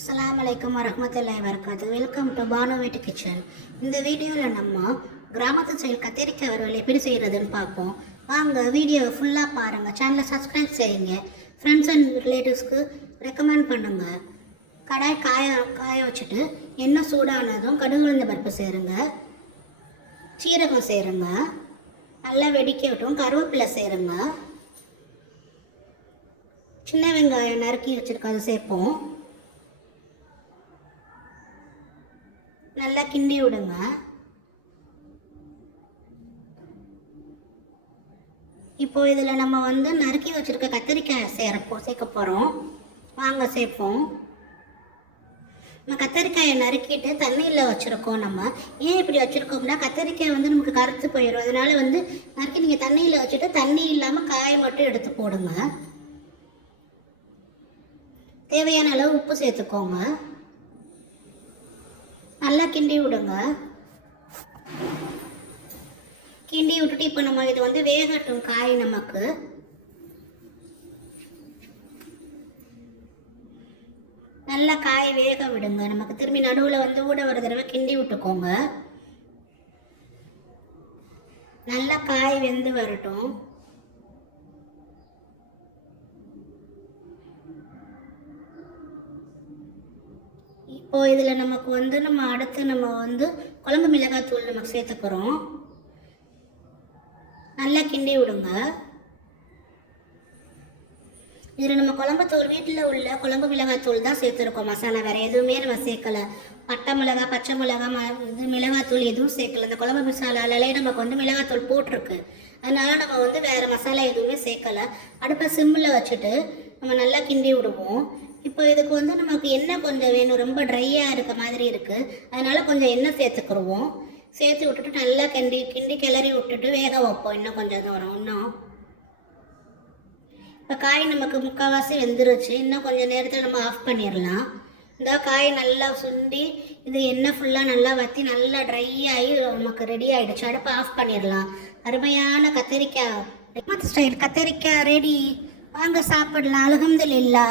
அஸ்லாம் வலைக்கம் வரமத்துல்லாய் வரகாத்து வெல்கம் டு பானு வீட்டு கிச்சன் இந்த வீடியோவில் நம்ம கிராமத்து சைடு கத்திரிக்காய் வறுவல் எப்படி செய்கிறதுன்னு பார்ப்போம். வாங்க வீடியோவை ஃபுல்லாக பாருங்கள் சேனலை சப்ஸ்கிரைப் செய்யுங்க. ஃப்ரெண்ட்ஸ் அண்ட் ரிலேட்டிவ்ஸ்க்கு ரெக்கமெண்ட் பண்ணுங்கள் கடாய் காய காய வச்சுட்டு எண்ணெய் சூடானதும் கடுகு உளுந்த பருப்பு சேருங்க. சீரகம் சேருங்க. நல்லா வெடிக்க விட்டும் கருவேப்பிலை சேருங்க. சின்ன வெங்காயம் நறுக்கி வச்சுருக்கோம் அதை சேர்ப்போம். நல்லா கிண்டி விடுங்க. இப்போ இதில் நம்ம வந்து நறுக்கி வச்சுருக்க கத்திரிக்காய் சேரப்போ சேர்க்க போகிறோம் வாங்க சேர்ப்போம். நம்ம கத்திரிக்காயை நறுக்கிட்டு தண்ணியில் வச்சுருக்கோம் நம்ம. ஏன் இப்படி வச்சுருக்கோம்னா கத்திரிக்காய் வந்து நமக்கு கருத்து போயிடும் அதனால வந்து நறுக்கி நீங்கள் தண்ணியில் வச்சுட்டு தண்ணி இல்லாமல் காயை மட்டும் எடுத்து போடுங்க. தேவையான அளவு உப்பு சேர்த்துக்கோங்க. நல்லா கிண்டி விடுங்க. கிண்டி விட்டுட்டு இப்போ நம்ம இது வந்து வேகட்டும் காய் நமக்கு. நல்லா காய் வேக விடுங்க. நமக்கு திரும்பி நடுவில் வந்து ஊட ஒரு தடவை கிண்டி விட்டுக்கோங்க. நல்லா காய் வெந்து வரட்டும். இப்போ இதில் நமக்கு வந்து நம்ம அடுத்து நம்ம வந்து குழம்பு மிளகாத்தூள் நமக்கு சேர்த்துக்கிறோம் நல்லா கிண்டி விடுங்க. இதில் நம்ம குழம்பு தூள் வீட்டில் உள்ள குழம்பு மிளகாத்தூள் தான் சேர்த்துருக்கோம். மசாலா வேறு எதுவுமே நம்ம சேர்க்கலை. பட்டை மிளகா பச்சை மிளகா ம இது மிளகாத்தூள் எதுவும் சேர்க்கல. இந்த குழம்பு மசாலாலே நமக்கு வந்து மிளகாத்தூள் போட்டிருக்கு. அதனால நம்ம வந்து வேறு மசாலா எதுவுமே சேர்க்கலை. அடுப்பை சிம்மில் வச்சுட்டு நம்ம நல்லா கிண்டி விடுவோம். இப்போ இதுக்கு வந்து நமக்கு எண்ணெய் கொஞ்சம் வேணும். ரொம்ப ட்ரையாக இருக்க மாதிரி இருக்குது அதனால் கொஞ்சம் எண்ணெய் சேர்த்துக்கிடுவோம் சேர்த்து விட்டுட்டு நல்லா கிண்டி கிண்டி கிளறி விட்டுட்டு வேக வைப்போம். இன்னும் கொஞ்சம் தூரம் இன்னும். இப்போ காய் நமக்கு முக்கால்வாசி வெந்துருச்சு. இன்னும் கொஞ்சம் நேரத்தில் நம்ம ஆஃப் பண்ணிடலாம். இந்த காய் நல்லா சுண்டி இது எண்ணெய் ஃபுல்லாக நல்லா வற்றி நல்லா ட்ரை ஆகி நமக்கு ரெடி ஆகிடுச்சு அடுப்பை ஆஃப் பண்ணிடலாம். அருமையான கத்திரிக்காய். ஸ்டைல் கத்திரிக்காய் ரெடி வாங்க சாப்பிடலாம். இல்லை